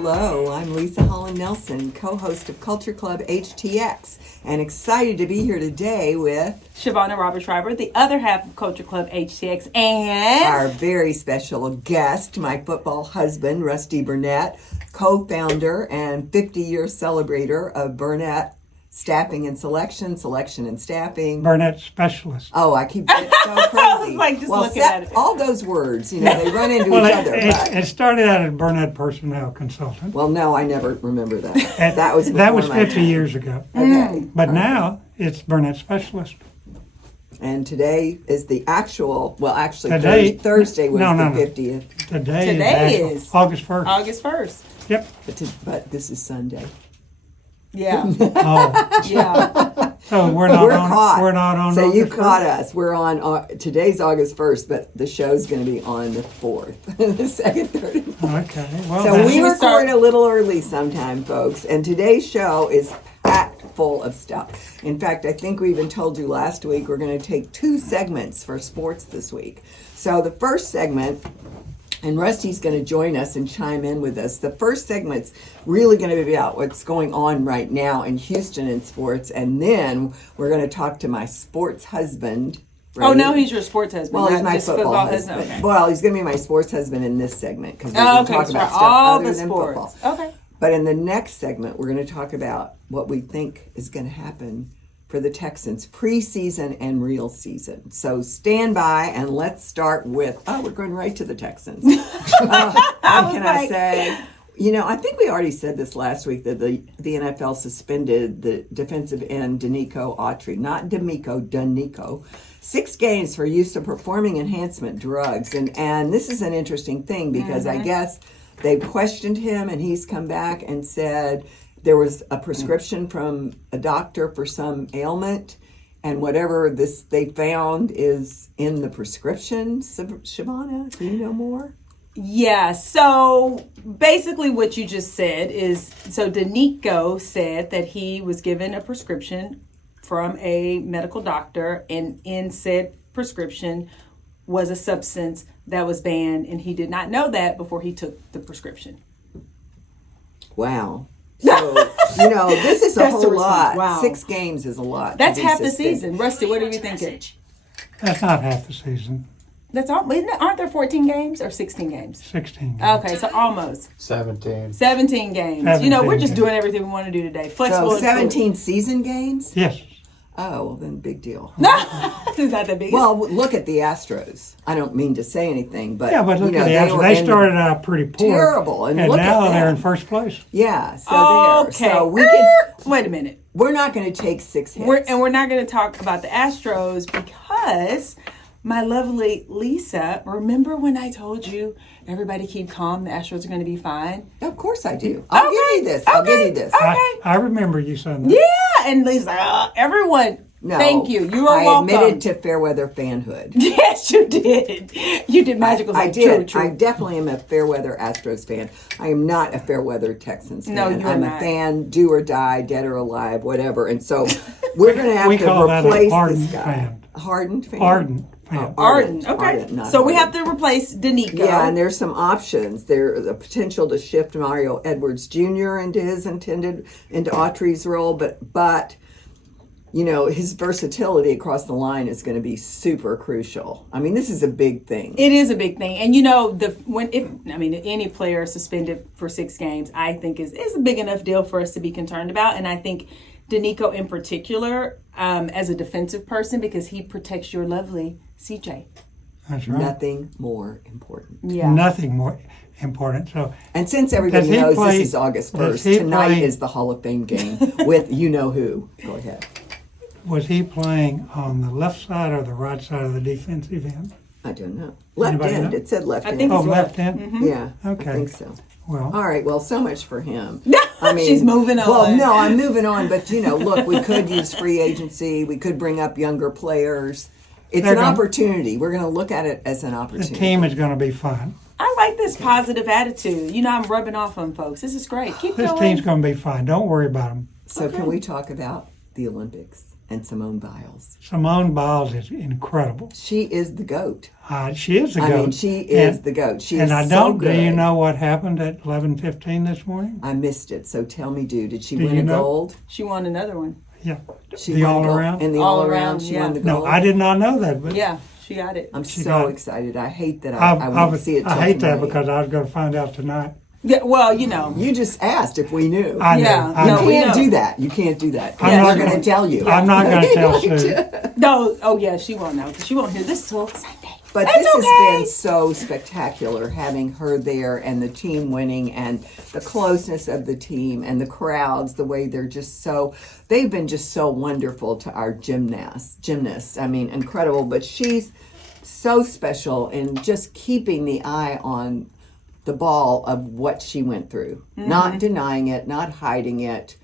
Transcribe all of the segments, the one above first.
Hello, I'm Leisa Holland-Nelson, co-host of Culture Club HTX, and excited to be here today with Shavonnah Schreiber, the other half of Culture Club HTX, and our very special guest, my football husband, Rusty Burnett, co-founder and 50-year celebrator of Burnett Staffing and Selection and Staffing. Burnett Specialist. Oh, I keep getting so crazy. I was like, just looking at it. All those words, they run into each other. It started out as Burnett Personnel Consultant. Well, no, I never remember that. That was 50 years ago. Okay. But now it's Burnett Specialist. And today is the actual, Thursday was the 50th. Today is August 1st. August 1st. Yep. But this is Sunday. Yeah. Oh. Yeah. So we're not caught. We're not on. So August you 1st? caught us. We're on. Today's August 1st, but the show's going to be on the 4th, the second, third, and fourth. Okay. Well, So we record a little early sometime, folks. And today's show is packed full of stuff. In fact, I think we even told you last week we're going to take 2 segments for sports this week. So the first segment. And Rusty's going to join us and chime in with us. The first segment's really going to be about what's going on right now in Houston in sports. And then we're going to talk to my sports husband. Oh, no, he's your sports husband. Well, he's my football husband. Okay. Well, he's going to be my sports husband in this segment because we're going to talk about stuff other than football. Okay. But in the next segment, we're going to talk about what we think is going to happen for the Texans preseason and real season. So stand by and let's start with, we're going right to the Texans. I say? I think we already said this last week that the NFL suspended the defensive end Danico Autry, not Danico, 6 games for use of performing enhancement drugs. And this is an interesting thing because I guess they questioned him and he's come back and said there was a prescription from a doctor for some ailment, and whatever they found is in the prescription. Shavonnah, do you know more? Yeah, so basically what you just said is, so Danico said that he was given a prescription from a medical doctor, and in said prescription was a substance that was banned, and he did not know that before he took the prescription. Wow. So, this is a whole lot. Wow. 6 games is a lot. That's half the season. Rusty, what are you thinking? That's not half the season. That's all. Aren't there 14 games or 16 games? 16 games. Okay, so almost. 17. 17 games. 17 we're just games. doing everything we want to do today. Flexible. So 17 season games? Yes. Oh, well then big deal. Is that the biggest? Well, look at the Astros. I don't mean to say anything, but Look at the Astros. They started out pretty poor. Terrible. And look now at they're in them. first place. Yeah, so okay. So we can. Wait a minute. We're not going to take 6 hits. We're not going to talk about the Astros because my lovely Leisa, remember when I told you everybody keep calm, the Astros are going to be fine? Of course I do. I'll give you this. I'll give you this. Okay. I remember you saying that. Yeah, and Lisa's like, everyone. No, thank you. You are I welcome. admitted to fair weather fanhood. Yes, you did. You did magical. I did. True. I definitely am a fair weather Astros fan. I am not a fair weather Texans fan. No, you're I'm not. a fan, do or die, dead or alive, whatever. And so we're going to have to call that replace a ardent this guy. Fan. Hardened fan. Ardent fan. Ardent. Okay. Ardent, not so we hardened. have to replace Danico. Yeah, and there's some options. There's a potential to shift Mario Edwards Jr. into Autry's role, but his versatility across the line is going to be super crucial. I mean, this is a big thing. It is a big thing. And any player suspended for 6 games, I think is a big enough deal for us to be concerned about. And I think Danico in particular, as a defensive person, because he protects your lovely CJ. That's right. Nothing more important. Yeah. Nothing more important. So, and since everybody knows this is August 1st, tonight is the Hall of Fame game with you-know-who. Go ahead. Was he playing on the left side or the right side of the defensive end? I don't know. Left Anybody end. know? It said left I end. think Oh, it's left end? Yeah. Okay. I think so. Well, All right. Well, so much for him. She's moving on. Well, no, I'm moving on. But, look, we could use free agency. We could bring up younger players. It's an opportunity. We're going to look at it as an the opportunity. team is going to be fine. I like this positive attitude. I'm rubbing off on folks. This is great. Keep This going. team's going to be fine. Don't worry about them. So can we talk about the Olympics? and Simone Biles. Simone Biles is incredible. She is the GOAT. She is the GOAT. I mean, she is the GOAT. She and is I so don't. good. Do you know what happened at 11:15 this morning? I missed it, so tell me, did she Do win you a know? gold? She won another one. Yeah. She The won all gold. around. In the All all around, around, she yeah. won the gold. No, I did not know that, but Yeah, she got it. I'm She so got it. excited. I hate that I won't see it till I hate that tonight. because I was going to find out tonight. Yeah, well, you know. You just asked if we knew. I know. Yeah, I You no, know. we can't know. do that. You can't do that. I'm I'm not not going to gonna- tell you. I'm not going to tell Sue. No, oh yeah, she won't know because she won't hear this till Sunday. But That's this okay. has been so spectacular having her there and the team winning and the closeness of the team and the crowds, the way they've been just so wonderful to our gymnasts. I mean, incredible. But she's so special in just keeping the eye on the ball of what she went through, not denying it, not hiding it,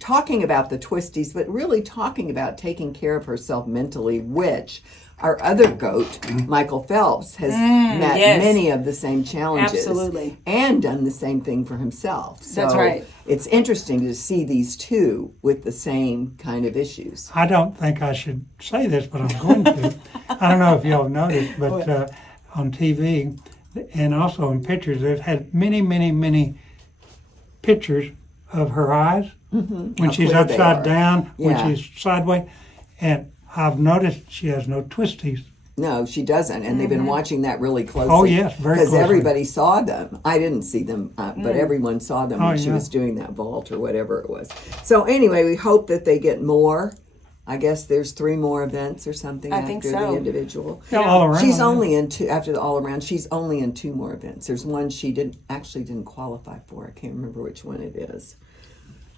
talking about the twisties, but really talking about taking care of herself mentally, which our other GOAT, Michael Phelps, has met yes. many of the same challenges. Absolutely. And done the same thing for himself. So That's right. It's interesting to see these two with the same kind of issues. I don't think I should say this, but I'm going to. I don't know if y'all noticed, but on TV and also in pictures, they've had many, many, many pictures of her eyes when How she's clear they upside are. down, Yeah. when she's sideways. And I've noticed she has no twisties. No, she doesn't, and they've been watching that really closely. Oh, yes, very because closely. everybody saw them. I didn't see them, but everyone saw them Oh, when she yeah. was doing that vault or whatever it was. So anyway, we hope that they get more. I guess there's 3 more events or something I after think the so. individual. Yeah, all around. She's yeah. only in 2 after the all around. She's only in 2 more events. There's one she didn't qualify for. I can't remember which one it is.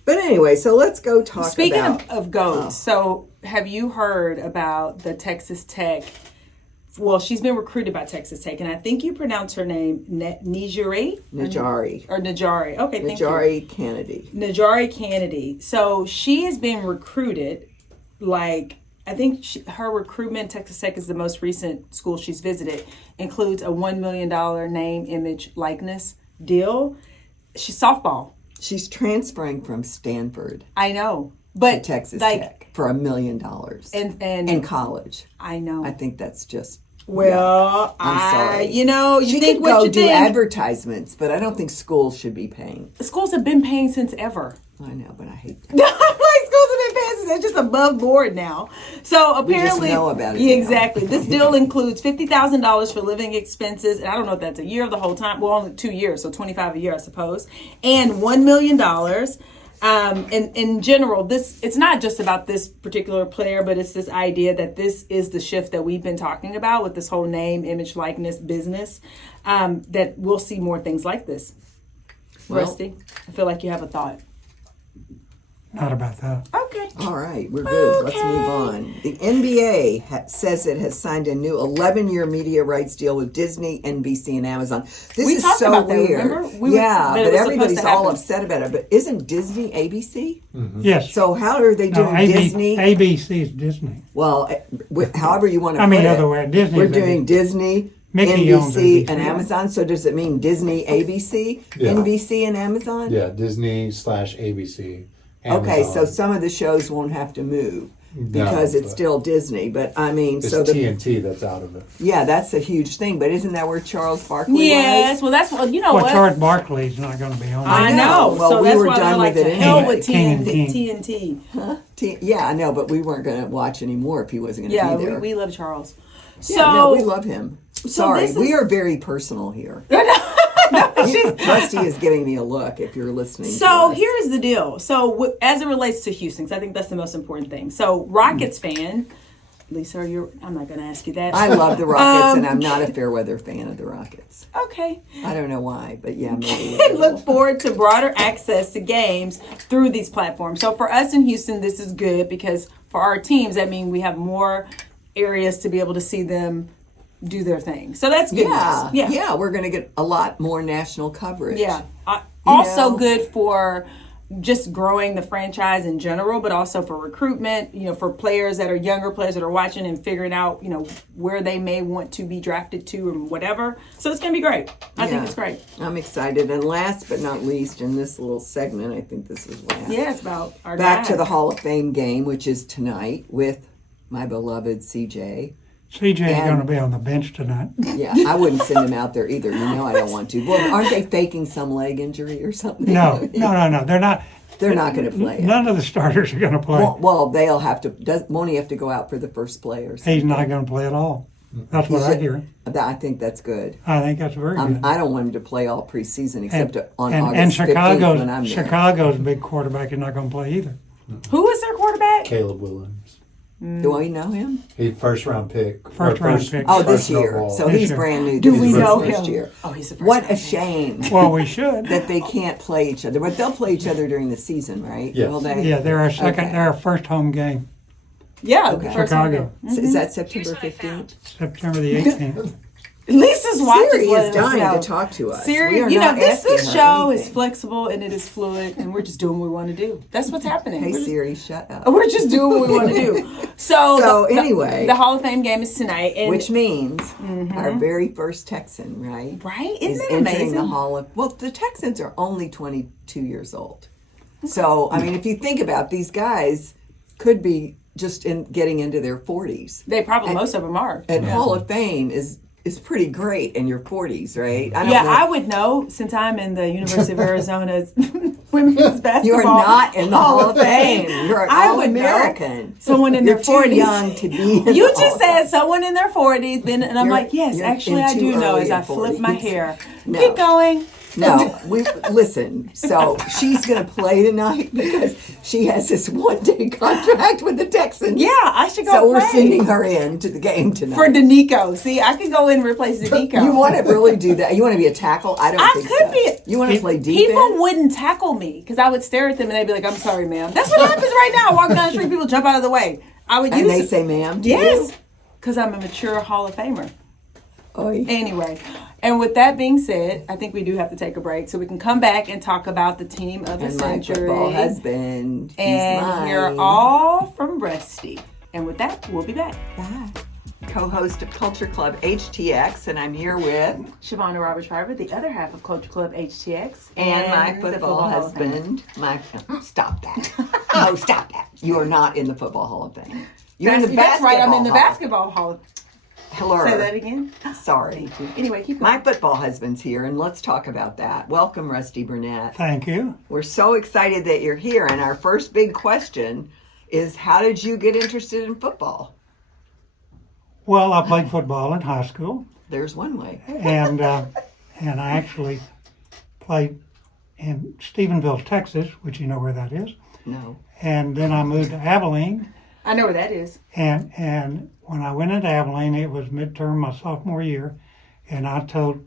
But anyway, so let's go talk Speaking about. of GOATs, so have you heard about the Texas Tech? Well, she's been recruited by Texas Tech, and I think you pronounce her name Najari. Najari. Or Najari. Okay, thank you. Najari Kennedy. Najari Kennedy. So she has been recruited, like, I think her recruitment, Texas Tech is the most recent school she's visited, includes a $1 million name, image, likeness deal. She's softball. She's transferring from Stanford I know. But to Texas like, Tech for $1 million And in college. I know. I think that's just. Well, I'm sorry. you know, you She think could what go you do think. advertisements, but I don't think schools should be paying. Schools have been paying since ever. I know, but I hate that. Like schools have been paying since they're just above board now. So apparently, know about it Yeah, now. exactly. This deal includes $50,000 for living expenses, and I don't know if that's a year of the whole time. Well, only 2 years, so 25 a year, I suppose, and $1 million. In general, it's not just about this particular player, but it's this idea that this is the shift that we've been talking about with this whole name, image, likeness business, that we'll see more things like this. Well- Rusty, I feel like you have a thought. Not about that. Okay. All right, we're good. Let's move on. The NBA says it has signed a new 11-year media rights deal with Disney, NBC, and Amazon. This We is talked so about that, weird. remember? That but it was supposed everybody's to all happen. upset about it. But isn't Disney ABC? Yes. So how are they no, doing Disney? ABC is Disney. Well, however you want to I mean, put it. other way, Disney. We're doing Disney, Mickey owns NBC, NBC. and Amazon. So does it mean Disney, ABC, Yeah. NBC, and Amazon? Yeah, Disney/ABC. Okay, so Amazon. some of the shows won't have to move because it's but still Disney. But I mean, it's so TNT that's out of it. yeah, that's a huge thing. But isn't that where Charles Barkley Yes, was? well, that's what you know. Well, what Charles Barkley's not going to be on. I I know. know. Well, so we that's were why they're done like with to it hell anyway. with King. TNT. Yeah, I know, but we weren't going to watch anymore if he wasn't going to Yeah, be there. we love Charles. So yeah, no, we love him. Sorry, this we is- are very personal here. Rusty is giving me a look if you're listening. to So us. here's the deal. So as it relates to Houston, 'cause I think that's the most important thing. So Rockets fan, Lisa, I'm not going to ask you that. I love the Rockets, and I'm not a fair weather fan of the Rockets. Okay. I don't know why, but yeah, maybe. And look forward to broader access to games through these platforms. So for us in Houston, this is good because for our teams, that means we have more areas to be able to see them do their thing. So that's good Yeah, news. we're going to get a lot more national coverage. Yeah. Also know? good for just growing the franchise in general, but also for recruitment, for players that are younger, players that are watching and figuring out, where they may want to be drafted to and whatever. So it's going to be great. I think it's great. I'm excited. And last but not least, in this little segment, I think this is last. Yeah, it's about our Back to guys. the Hall of Fame game, which is tonight with my beloved CJ. CJ is And- going to be on the bench tonight. Yeah, I wouldn't send him out there either. I don't want to. Well, aren't they faking some leg injury or something? No. They're not. They're not going to play. None of the starters are going to play. Well, they'll have to. Won't he have to go out for the first play or something? He's not going to play at all. That's what I hear. I think that's good. I think that's very good. I don't want him to play all preseason except on and August 15th when I'm there. Chicago's big quarterback is not going to play either. Who is their quarterback? Caleb Williams. Do we know him? He first round pick. First round pick. Oh, this first no year. ball. So This he's year. brand new. Do This we is his know first him? year. Oh, he's the first What round a pick. shame Well, we should. that they can't play each other, but they'll play each other during the season, right? Yes. Will they? Yeah, they're our second. Okay. They're our first home game, Yeah, Okay. the first Chicago, one. So is that September 15th? September the 18th. Lisa's watching. Siri is dying to talk to us. Siri, We are not this asking her show is anything. flexible and it is fluid, and we're just doing what we want to do. That's what's happening. Hey We're just- Siri, shut up. We're just doing what we want to do. So anyway. the Hall of Fame game is tonight, and Which means our very first Texan, right? right? Is Isn't it entering amazing? the Hall of. Well, the Texans are only 22 years old. So I mean, if you think about these guys, could be just getting into their 40s. They probably most of them are. And Hall of Fame is pretty great in your 40s, right? I don't Yeah, know. I would know since I'm in the University of Arizona's women's basketball. You are not in the Hall of Fame. You're an I would know. All-American. Someone in You're their 40s. too young to be in You the Hall just of Fame. said someone in their 40s, and I'm You're- like, yes, you're actually in I too do know early as in I flip my 40s. hair. No. Keep going. No, we listen. So she's going to play tonight because she has this one-day contract with the Texans. Yeah, I should go So we're play. sending her in to the game tonight. For Danico. See, I could go in and replace Danico. You want to really do that? You want to be a tackle? I don't I think could so. be. You want to play defense? People wouldn't tackle me because I would stare at them and they'd be like, I'm sorry, ma'am. That's what happens right now. I walk down the street, people jump out of the way. I would and use they it. say, "Ma'am." To Yes, you? because I'm a mature Hall of Famer. Oy. Anyway, and with that being said, I think we do have to take a break so we can come back and talk about the team of the And my century. football husband. He's and mine. hear all from Rusty. And with that, we'll be back. Bye. Co-host of Culture Club HTX, and I'm here with Shavonnah Robert Schreiber, the other half of Culture Club HTX. and my the football Hall of Fame. husband. Stop that! No, stop that! You are not in the Football Hall of Fame. You're in the basketball. That's right, I'm in the Hall. basketball hall. Hello. Say that again. Sorry. Anyway, keep going. My football husband's here, and let's talk about that. Welcome, Rusty Burnett. Thank you. We're so excited that you're here, and our first big question is, how did you get interested in football? Well, I played football in high school, There's one way. and I actually played in Stephenville, Texas, which you know where that is. No. And then I moved to Abilene, I know where that is. and when I went into Abilene, it was midterm my sophomore year, and I told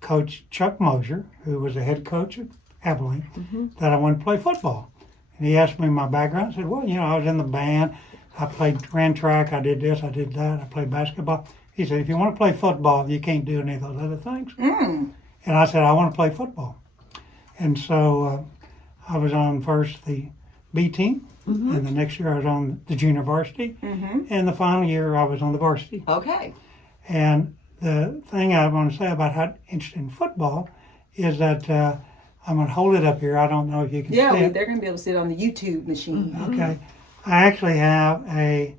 Coach Chuck Mosier, who was the head coach at Abilene, that I wanted to play football. And he asked me my background. I said, well, I was in the band. I ran track. I did this. I did that. I played basketball. He said, if you want to play football, you can't do any of those other things. And I said, I want to play football. And so I was on first the B team, and the next year I was on the junior varsity, and the final year I was on the varsity. Okay. And the thing I want to say about how interested in football is that I'm going to hold it up here. I don't know if you can Yeah, see it. they're going to be able to see it on the YouTube machine. Okay. I actually have a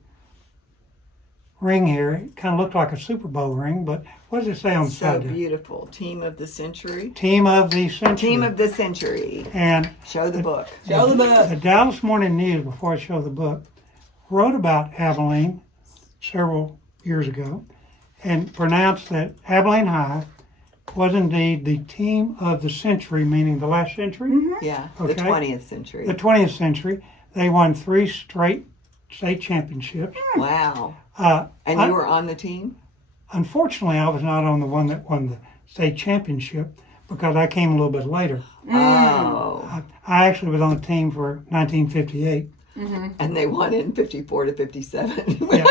ring here. It kind of looked like a Super Bowl ring, but what does it say on the So side there? beautiful. Team of the century. Team of the century. Team of the century. And Show the book. Show the book. the Dallas Morning News, before I show the book, wrote about Abilene several years ago and pronounced that Abilene High was indeed the team of the century, meaning the last century, Yeah. The Okay. 20th century. the 20th century. They won 3 straight state championships. Wow. Uh, And I- you were on the team? Unfortunately, I was not on the one that won the state championship because I came a little bit later. Oh. I actually was on the team for 1958. And they won in 54 to 57. Yeah.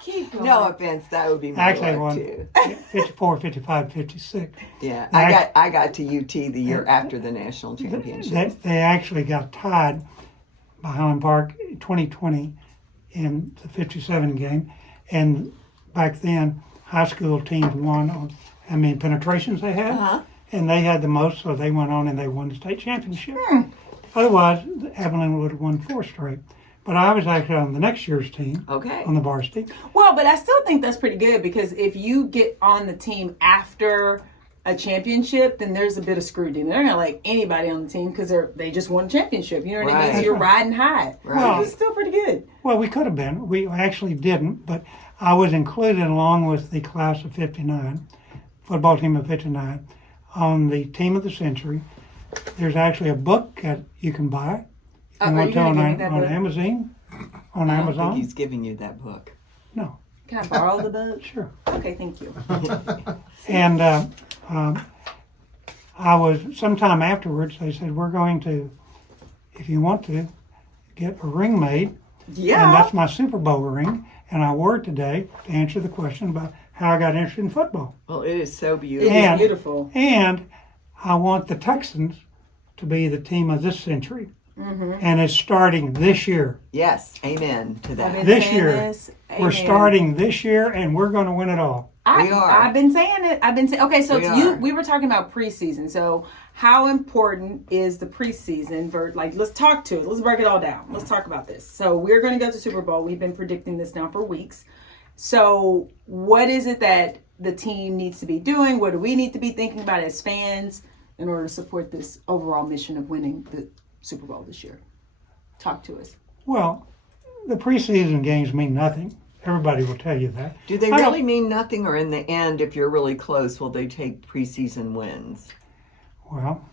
Keep No offense, that would be my Actually, luck won too. 54, 55, 56. Yeah, Now, I got to UT the year after the national championship. They actually got tied by Highland Park 2020 in the 57 game. And back then, high school teams won on how many penetrations they had. Uh-huh. And they had the most, so they went on and they won the state championship. Otherwise, Evelyn would have won 4 straight. But I was actually on the next year's team, Okay. on the varsity. Well, but I still think that's pretty good because if you get on the team after a championship, then there's a bit of scrutiny. They're not like anybody on the team because they just won a championship. You know what I mean? Right. So you're riding high. Right. So it's still pretty good. Well, we could have been. We actually didn't, but I was included along with the class of 59, football team of 59, on the team of the century. There's actually a book that you can buy. You Are want you to gonna on, give me that on book? Amazon? On I don't Amazon? think he's giving you that book. No, Can I borrow the book? sure. Okay, thank you. And I was, sometime afterwards, they said, we're going to, if you want to, get a ring made. And Yeah. that's my Super Bowl ring. And I wore it today to answer the question about how I got interested in football. Well, it is so It beautiful. And- is beautiful. And I want the Texans to be the team of this century. Mm-hmm. And it's starting this year. Yes, amen to I've that. been This saying year. this. We're Amen. starting this year, and we're going to win it all. We are. I've been saying it. I've been saying. Okay, so We it's are. we were talking about preseason. So how important is the preseason? Let's talk to it. Let's break it all down. Let's talk about this. So we're going to go to Super Bowl. We've been predicting this now for weeks. So what is it that the team needs to be doing? What do we need to be thinking about as fans in order to support this overall mission of winning the Super Bowl this year? Talk to us. Well, the preseason games mean nothing. Everybody will tell you that. Do they I don't- really mean nothing, or in the end, if you're really close, will they take preseason wins? Well,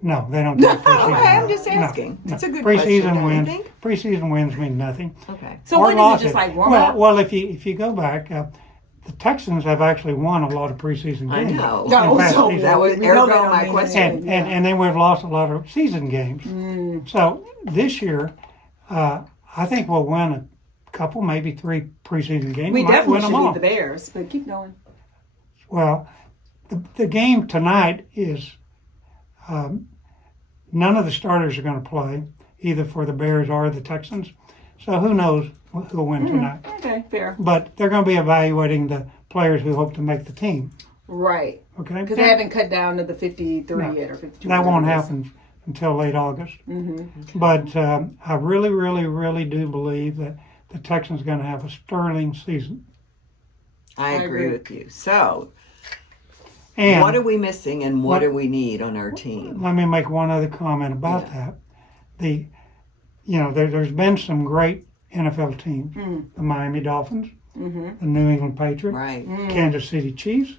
no, they don't take preseason Okay, I'm wins. just asking. No, It's a good preseason question, don't you wins. think? Preseason wins mean nothing. Okay. So Or what is it? losses. Just like warm well, up? well, if you go back, the Texans have actually won a lot of preseason games. I know. No, In fact, so season. That was we know ergo that don't my mean question. anything. And then we've lost a lot of season games. Mm. So this year, I think we'll win a couple, maybe 3 preseason games. We Might definitely win should them all. beat the Bears, but keep going. Well, the game tonight is none of the starters are going to play, either for the Bears or the Texans. So who knows who'll win tonight. Okay, fair. But they're going to be evaluating the players who hope to make the team. Right. Okay? Because they haven't cut down to the 53 No. yet or 52. That won't whatever it is. happen until late August. Mm-hmm. But I really, really, really do believe that the Texans are going to have a sterling season. I agree agree. with you. So, And what are we missing, and what What- do we need on our team? let me make one other comment about Yeah. that. There's been some great NFL teams. The Miami Dolphins, the New England Patriots, Right. Kansas City Chiefs.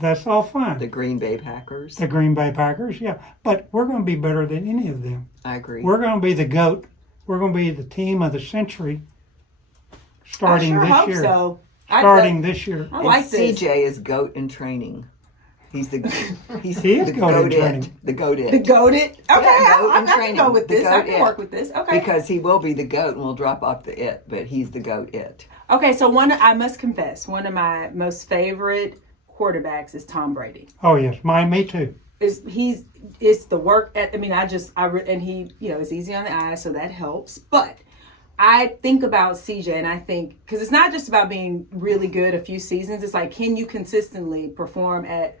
That's all fine. The Green Bay Packers. The Green Bay Packers, yeah. But we're going to be better than any of them. I agree. We're going to be the GOAT. We're going to be the team of the century starting I sure this hope year. so. Starting this year. I And like this. CJ is GOAT in training. He's the he's He is the GOAT in goat it. training. The goat it. The goated. Okay, Yeah, goat I in can training. go with The this. I goat can it. work with this. Okay. Because he will be the goat, and we'll drop off the it, but he's the goat it. Okay, so I must confess, one of my most favorite quarterbacks is Tom Brady. Oh, yes. Me too. It's the work. And he, is easy on the eyes, so that helps. But I think about CJ, and I think because it's not just about being really good a few seasons. It's like, can you consistently perform at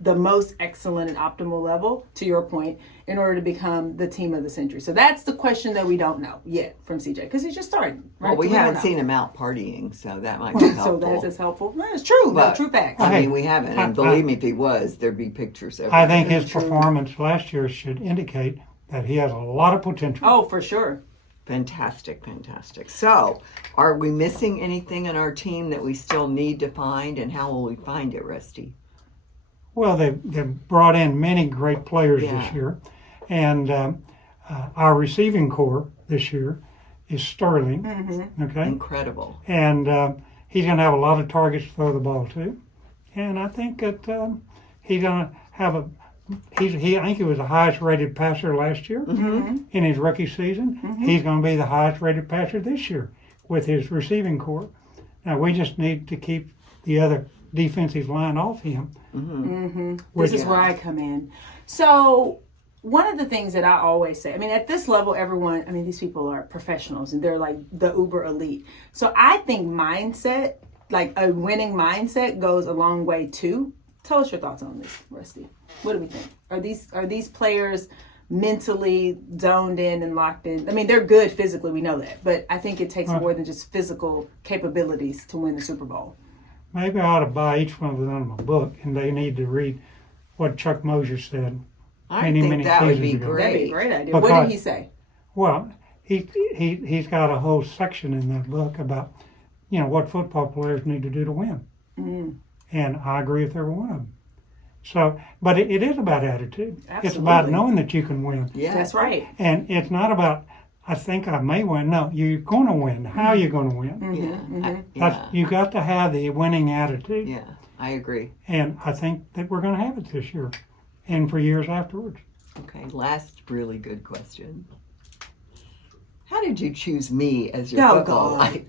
the most excellent and optimal level, to your point, in order to become the team of the century? So that's the question that we don't know yet from CJ, because he's just starting. Right? Well, we don't haven't know. seen him out partying, so that might be So helpful. that's as helpful. No, it's true. But- True fact. I Hey, mean, we haven't, and believe me, if he was, there'd be pictures of I him. think his performance last year should indicate that he has a lot of potential. Oh, for sure. Fantastic, fantastic. So, are we missing anything in our team that we still need to find, and how will we find it, Rusty? Well, they've brought in many great players Yeah. this year. And our receiving core this year is sterling. Okay? Incredible. And he's going to have a lot of targets to throw the ball to. And I think that he's going to have I think he was the highest rated passer last year in his rookie season. He's going to be the highest rated passer this year with his receiving core. Now we just need to keep the other defensive line off him. This is where I come in. So one of the things that I always say, I mean, at this level, everyone, I mean, these people are professionals and they're like the uber elite. So I think mindset, like a winning mindset, goes a long way too. Tell us your thoughts on this, Rusty. What do we think? Are these players mentally zoned in and locked in? I mean, they're good physically, we know that, but I think it takes more than just physical capabilities to win the Super Bowl. Maybe I ought to buy each one of them a book, and they need to read what Chuck Mosier said I many, think many that would seasons be ago. great. That'd be a great idea. Because- What did he say? Well, he's got a whole section in that book about, what football players need to do to win. And I agree with every one of them. So, but it is about attitude. It's about Absolutely. knowing that you can win. Yeah. That's right. And it's not about, I think I may win. No, you're going to win. How are you going to win? Yeah. That's, you got to have the winning attitude. Yeah. I agree. And I think that we're going to have it this year and for years afterwards. Okay. Last really good question. How did you choose me as your Oh, football God. life?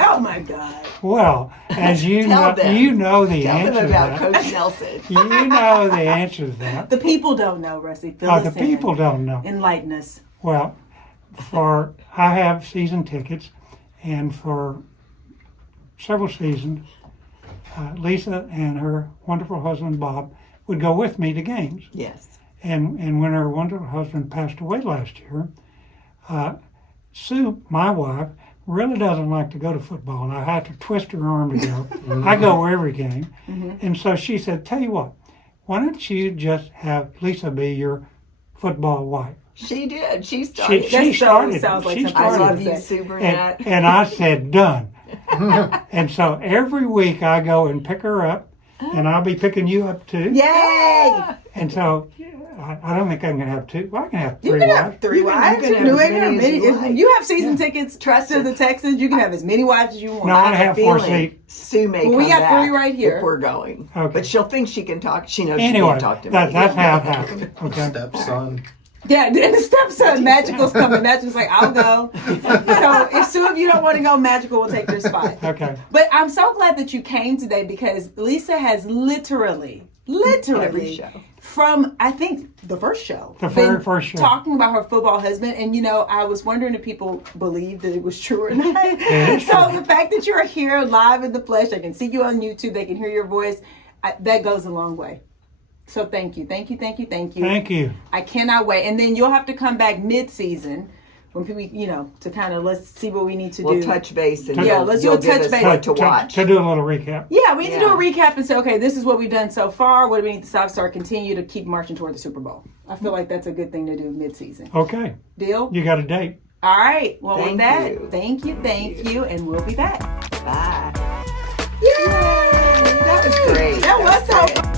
Oh my God. Well, as you Tell know, them. you know the Tell answer them to about that. Coach Nelson. You know the answer to that. The people don't know, Rusty. Fill Oh, us the in. people don't know. Enlighten us. Well, I have season tickets, and for several seasons, Leisa and her wonderful husband Bob would go with me to games. Yes. And when her wonderful husband passed away last year, Sue, my wife, really doesn't like to go to football, and I had to twist her arm to go. I go every game. And so she said, tell you what, why don't you just have Leisa be your football wife? She did. She started. She started. sounds like She something I started. love you, say. Sue Burnett. And I said, done. And so every week I go and pick her up, and I'll be picking you up too. Yay! And so I don't think I can have two. Well, I can have You three can wives. have three wives. can You have can as have many as many. you like. If you have season tickets Trust to us. the Texans, you can have as many wives as you want. No, I have four Feeling seats. Sue may Well, come we got back three right here. if we're going. Okay. But she'll think she can talk. She knows she Anyway, can't talk to me. that's how it happened. Okay. Stepson. Yeah, and the stepson, Magical's coming. Magical's like, I'll go. So if two of you don't want to go, Magical will take your spot. Okay. But I'm so glad that you came today because Leisa has literally Every show. from I think the first show, The very been first show. talking about her football husband. And I was wondering if people believed that it was true or not. it's So the fact that you're here live in the flesh, they can see you on YouTube, they can hear your voice, that goes a long way. So thank you. Thank you. I cannot wait. And then you'll have to come back mid-season when people, to kind of let's see what we need to We'll do. touch base and Yeah, you'll, let's do you'll a give touch us base. what to watch. To do a little recap. Yeah, we need to do a Yeah. recap and say, okay, this is what we've done so far. What do we need to start, continue to keep marching toward the Super Bowl? I feel like that's a good thing to do mid-season. Okay. Deal? You got a date. All right. Well, with Thank that, you. thank you, and we'll be back. Bye. Yay! That was great. That was so fun.